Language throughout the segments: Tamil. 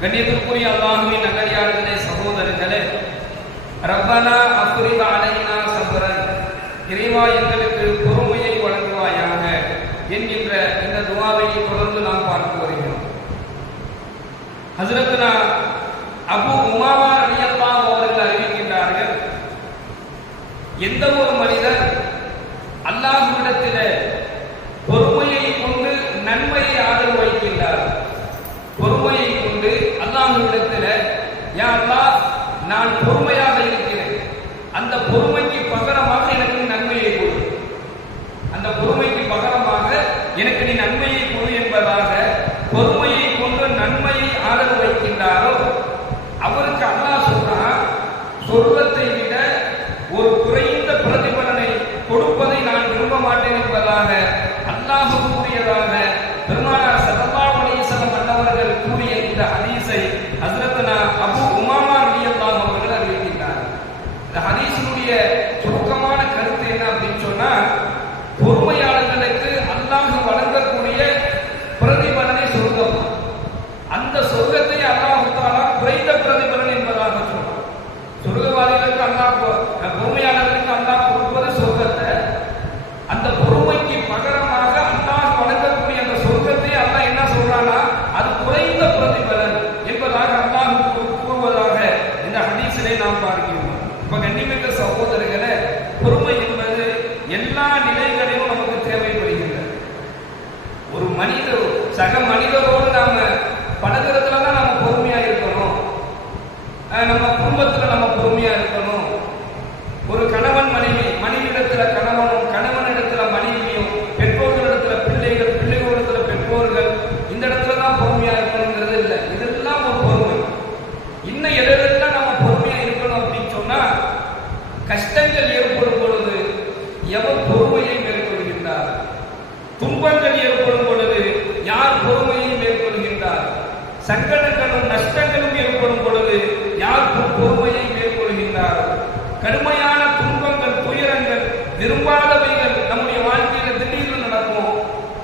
கண்ணியத்திற்குரிய அல்லாஹுவின் நகரியார்களே சகோதரர்களே ரப்பனா அஃப்ரித் அலைனா சபரன் இறைவா எங்களுக்கு பொறுமையை வழங்குவாயாக என்கின்ற இந்த துவாவை தொடர்ந்து நாம் பார்த்து வருகிறோம். ஹசரத்னா அபு உமாமா ரலியல்லாஹு அவர்கள் அறிவிக்கின்றார்கள் எந்த ஒரு மனிதர் அல்லாஹ்விடத்திலே பொறுமையை கொண்டு நன்மையை ஆதரவு வைக்கின்றார் பொறுமையை கொண்டு அல்லாஹ்விடத்திலே யா அல்லாஹ் நான் பொறுமையாக இருக்கிறேன் அந்த பொறுமைக்கு பகரமாக எனக்கு நன்மையை கொடு அந்த பொறுமைக்கு பகரமாக எனக்கு நீ நன்மையை கொடு என்பதாக பொறுமையை கொண்டு நன்மையை ஆதரவு வைக்கின்றாரோ அவருக்கு அல்லாஹ் சொல்றான் சொர்க்கத்தை விட ஒரு குறைந்த பிரதிபலனை கொடுப்பதை நான் விரும்ப மாட்டேன் என்பதாக அல்லாஹ் கூறியதாக பெருமானார் ஸல்லல்லாஹு அலைஹி வஸல்லம் அன்னவர்கள் கூறிய இந்த ஹதீஸை ஹஸ்ரத்னா அபு உமாமா ரலியல்லாஹு அவர்கள் அறிவிக்கின்றார் இந்த ஹதீஸினுடைய சுருக்கமான கருத்து என்ன அப்படின்னு சொன்னா பொறுமையாளர்களுக்கு அல்லாஹ் வழங்கக்கூடிய பிரதிபலனை சொர்க்கம் அந்த சொர்க்கத்தை அல்லாஹ் தாலா குறைந்த பிரதிபலன் என்பதாக சொல்றான் சொர்க்கவாதிகளுக்கு அல்லாஹ் பொ- பொறுமையாளர்களுக்கு அல்லாஹ் கொடுப்பது சொர்க்கத்தை அந்த பொறுமைக்கு பகரமாக அல்லாஹ் வழங்கக்கூடிய அந்த சொர்க்கத்தை அல்லாஹ் என்ன சொல்றானா அது குறைந்த பிரதிபலன் என்பதாக அல்லாஹ் கூ- கூறுவதாக இந்த ஹதீஸிலே நாம் பார்க்கிறோம் இப்ப கண்ணிமிக்க சகோதரர்களே பொறுமை என்பது எல்லா நிலைகளிலும் நமக்கு தேவைப்படுகின்றது மனித சக மனிதரோடு நாம பழகிறதுல தான் நம்ம பொறுமையா இருக்கணும். நம்ம குடும்பத்துல நம்ம பொறுமையா இருக்கணும். ஒரு கணவன் மனைவி மனைவிடத்துல கணவனும் கணவனிடத்துல மனைவியும் பெற்றோர்களிடத்துல பிள்ளைகள் பிள்ளைகளிடத்துல பெற்றோர்கள் இந்த இடத்துல தான் பொறுமையா இருக்கணுங்கிறது இல்லை. இதெல்லாம் ஒரு பொறுமை. இன்னும் எதெல்லாம் நம்ம பொறுமையா இருக்கணும் அப்படின்னு சொன்னா கஷ்டங்கள் ஏற்படும் பொழுது எவர் பொறுமையை மேற்கொள்கின்றார் துன்பங்கள் ஏற்படும் பொழுது யார் பொறுமையை மேற்கொள்கின்றார் சங்கடங்களும் நஷ்டங்களும் ஏற்படும் பொழுது யார் பொ- பொறுமையை மேற்கொள்கின்றார் கடுமையான துன்பங்கள் துயரங்கள் விரும்பாதவைகள் நம்முடைய வாழ்க்கையில திடீர்னு நடக்கும்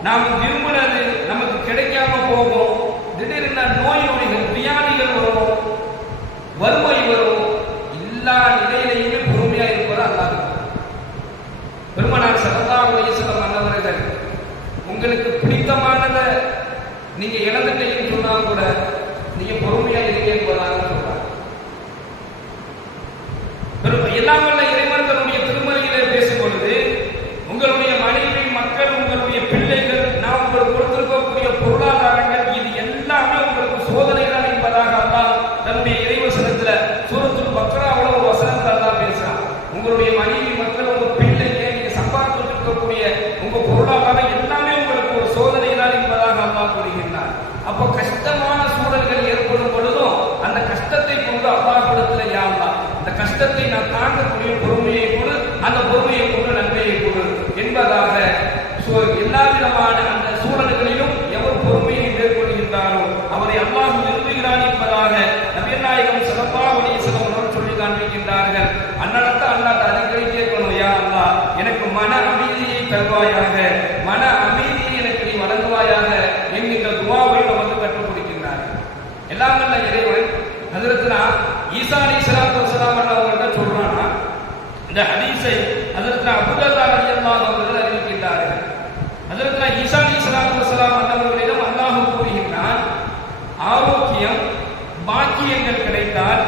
நாம் விரும்பினது நமக்கு கிடைக்காம போகும் திடீர்னு நோய் நொடிகள் வியாதிகள் வரும் வறுமை வரும் எல்லா நிலையிலையுமே பொறுமையா இருப்பது அல்லாது பெருமனார் சரதா அலைஹி மன்னவர்கள் உங்களுக்கு பிடித்தமானதை நீங்க இழந்துட்டீங்கன்னு சொன்னா கூட நீங்க பொறுமையா இருக்கேன்னு என்பதாக சொல்றாங்க பெரும் எல்லாம் வல்ல இறைவன் தன்னுடைய திருமலையிலே பேசும் பொழுது உங்களுடைய மனைவி மக்கள் உங்களுடைய பிள்ளைகள் நான் உங்களுக்கு கொடுத்திருக்கக்கூடிய பொருளாதாரங்கள் இது எல்லாமே உங்களுக்கு சோதனைகள் என்பதாக அல்லாஹ் தன்னுடைய இறைவசனத்துல சூரத்துல் பக்ராவுல ஒரு வசனத்துல அல்லாஹ் பேசுறான் உங்களுடைய மனைவி மக்கள் உங்க பிள்ளைங்க நீங்க சம்பாதித்து இருக்கக்கூடிய உங்க பொருளாதாரம் எல்லாமே உங்களுக்கு ஒரு சோதனை தான் என்பதாக அல்லாஹ் கூறுகின்றார் அப்போ கஷ்டமான சூழல்கள் ஏற்படும் பொழுதும் அந்த கஷ்டத்தை கொண்டு அல்லாஹ்விடத்துல யா அல்லாஹ் அந்த கஷ்டத்தை நான் தாங்கக்கூடிய பொறுமையை கொடு அந்த பொறுமையை கொண்டு நன்மையை கொடு என்பதாக எல்லா விதமான அந்த சூழல்களிலும் எவர் பொறுமையை மேற்கொள்கின்றாரோ அவரை அல்லாஹ் விரும்புகிறான் என்பதாக நபிகள் நாயகம் உடைய அலைஹி வஸல்லம் சொல்லி காண்பிக்கின்றார்கள். அன்னடத்த அல்லாத அடிக்கடி கேட்கணும் யா அல்லா எனக்கு மன அமைதியை தருவாயாக மன அமைதியை எனக்கு நீ வழங்குவாயாக என்கின்ற துவாவை நமக்கு கற்றுக் கொடுக்கின்றார் எல்லாம் வல்ல இறைவன் ஹஜரத்னா ஈசானி அலைஹிஸ்ஸலாத்து வஸலாம் அவங்கள்ட்ட சொல்றானா இந்த ஹதீஸை அதற்கு அபூதர்தா ரலியல்லாஹு அவர்கள் அறிவிக்கின்றார்கள். அதற்கு ஈசா அலைஹிஸ்ஸலாத்து வஸலாம் அவர்களிடம் அல்லாஹ் கூறுகின்றான் ஆரோக்கியம் பாக்கியங்கள் கிடைத்தால்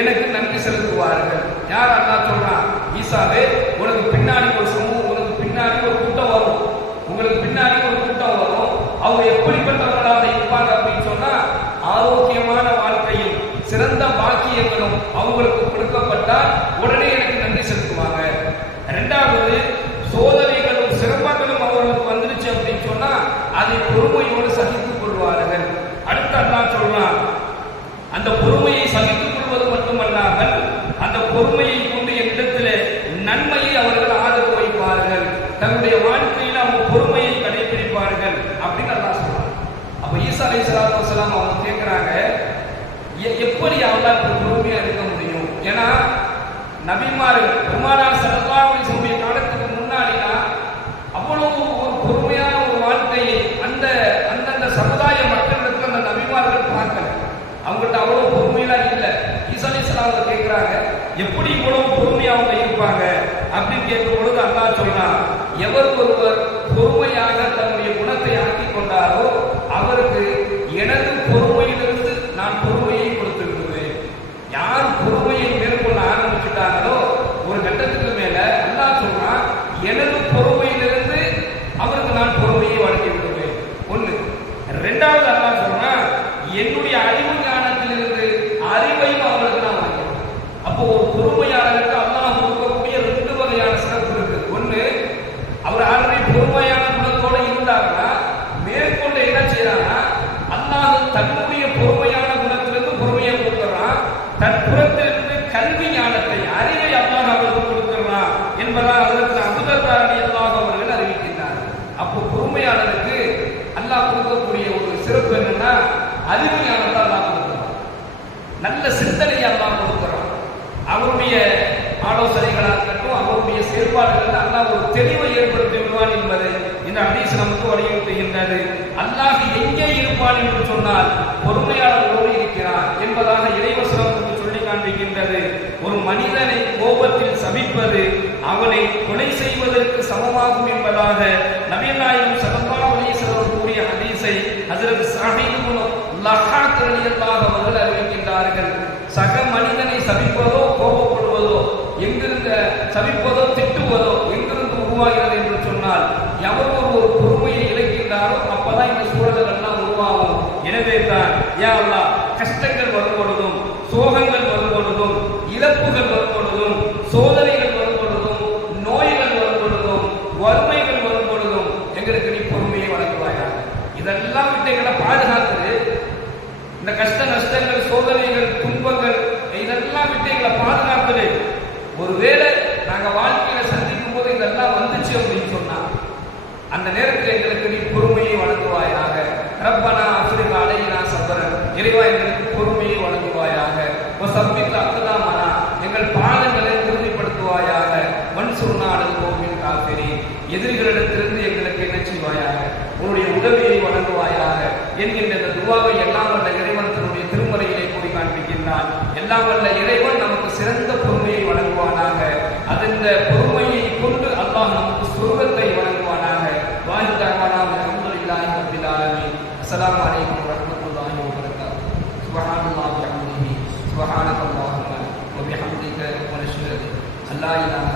எனக்கு நன்றி செலுத்துவார்கள். யார் அல்லாஹ் சொல்றான்? ஈசாவே உனக்கு பின்னாடி ஒரு சமூகம் உனக்கு பின்னாடி ஒரு கூட்டம் வரும். உங்களுக்கு பின்னாடி ஒரு கூட்டம் வரும். அவங்க எப்படிப்பட்டவர்களாக இருப்பாங்க? அப்படின்னு சொன்னா ஆரோக்கியமான வாழ்க்கையும் சிறந்த பாக்கியங்களும் அவங்களுக்கு கொடுக்கப்பட்டால் உடனே எனக்கு செலுத்துவாங்க ரெண்டாவது சோதனைகளும் சிரமங்களும் அவர்களுக்கு வந்துருச்சு அப்படின்னு சொன்னா அதை பொறுமையோடு சகித்துக் கொள்வார்கள். அடுத்து அல்லாஹ் சொல்றான் அந்த பொறுமையை சகித்துக் கொள்வது மட்டுமல்லாமல் அந்த பொறுமையை கொண்டு என்னிடத்தில் நன்மையை அவர்கள் ஆதரவு வைப்பார்கள். தன்னுடைய வாழ்க்கையில் அவங்க பொறுமையை கடைபிடிப்பார்கள் அப்படின்னு அல்லா சொல்றான் அப்ப ஈசா அலை சலாத்து வசலாம் அவங்க கேட்கிறாங்க எ- எப்படி அவங்களால் பொறுமையா இருக்க முடியும்? ஏன்னா நபிமார்கள் பெருமானார் செல்லல்லாவின் சொல்லிய காலத்துக்கு முன்னாடினா அவ்வளவு ஒரு பொறுமையான ஒரு வாழ்க்கையை அந்த அந்தந்த சமுதாய மக்களுக்கு அந்த நபிமார்கள் பார்க்க அவங்கள்ட்ட அவ்வளவு பொறுமையெல்லாம் இல்லை. ஈசாலி சலாமத்தை கேட்குறாங்க எப்படி இவ்வளவு பொறுமையாக அவங்க இருப்பாங்க? அப்படின்னு கேட்கும் பொழுது அல்லா சொன்னா எவர் ஒருவர் அப்போ பொறுமையாளருக்கு அல்லாஹ் கொடுக்கக்கூடிய ஒரு சிறப்பு என்னன்னா அறிவு ஞானத்தை அல்லாஹ் கொடுக்குறான் நல்ல சிந்தனையை அல்லாஹ் கொடுக்குறான் அவருடைய ஆலோசனைகளாக இருக்கட்டும் அவருடைய செயல்பாடுகள் அல்லாஹ் ஒரு தெளிவை ஏற்படுத்தி விடுவான் என்பதை இந்த ஹதீஸ் நமக்கு வலியுறுத்துகின்றது. அல்லாஹ் எங்கே இருப்பான் என்று சொன்னால் பொறுமையாளர்களோடு இருக்கிறார் என்பதாக இறைவசனம் சொல்லி காண்பிக்கின்றது. ஒரு மனிதனை கோபத்தில் சபிப்பது அவனை கொலை செய்வதற்கு சமமாகும் என்பதாக நபிகள் நாயகம் கூறிய ஹதீஸை ஹஜ்ரத் ஸஹீஹ் லஹாத் அவர்கள் அறிவிக்கின்றார்கள். சக மனிதனை சபிப்பதோ கோபப்படுவதோ எங்கிருந்த சபிப்பதோ திட்டுவதோ எங்கிருந்து உருவாகிறது என்று சொன்னால் எவர் ஒரு பொறுமையை இழக்கின்றாரோ அப்பதான் இந்த சூழல்கள் எல்லாம் உருவாகும். எனவே தான் ஏன் கஷ்டங்கள் வரும் பொழுதும் சோகங்கள் வரும் பொழுதும் இழப்புகள் வரும் பொழுதும் சோதனைகள் வரும் பொழுதும் நோய்கள் வரும் பொழுதும் வறுமைகள் வரும் பொழுதும் எங்களுக்கு நீ பொறுமையை வழங்குவாயாக இதெல்லாம் விட்டு எங்களை பாதுகாக்குது. இந்த கஷ்ட நஷ்டங்கள் சோதனைகள் துன்பங்கள் இதெல்லாம் விட்டு எங்களை பாதுகாக்குது. ஒருவேளை நாங்க வாழ்க்கையில சந்திக்கும் போது இதெல்லாம் வந்துச்சு அப்படின்னு சொன்னா அந்த நேரத்தில் எங்களுக்கு நீ பொறுமையை வழங்குவாயாக. ரப்பனா அஃப்ரிகா அலையினா சபரன் இறைவா எங்களுக்கு பொறுமையை வழங்குவாயாக. சம்பித்த அக்கதாமனா எங்கள் பாதங்களை உறுதிப்படுத்துவாயாக. மண் அல்லது கோவில் காப்பிரி எதிரிகளிடத்திலிருந்து எங்களுக்கு என்ன செய்வாயாக? உன்னுடைய உதவியை என்கின்ற இந்த துவாவை எல்லாம் வல்ல இறைவன் தன்னுடைய திருமறையிலே கூறி காண்பிக்கின்றான் எல்லாம் வல்ல இறைவன் நமக்கு சிறந்த பொறுமையை வழங்குவானாக. அதன் பொறுமையை கொண்டு அல்லாஹ் நமக்கு சொர்க்கத்தை வழங்குவானாக. தரமான நமக்கு ரப்பில் ஆலமீன். அஸ்ஸலாமு அலைக்கும் வரஹ்மத்துல்லாஹி வபரகாத்துஹு. சுப்ஹானல்லாஹி வபிஹம்திஹி சுப்ஹானக்கல்லாஹும்ம. வ வனஷ்ஹது அல்லா இலாஹ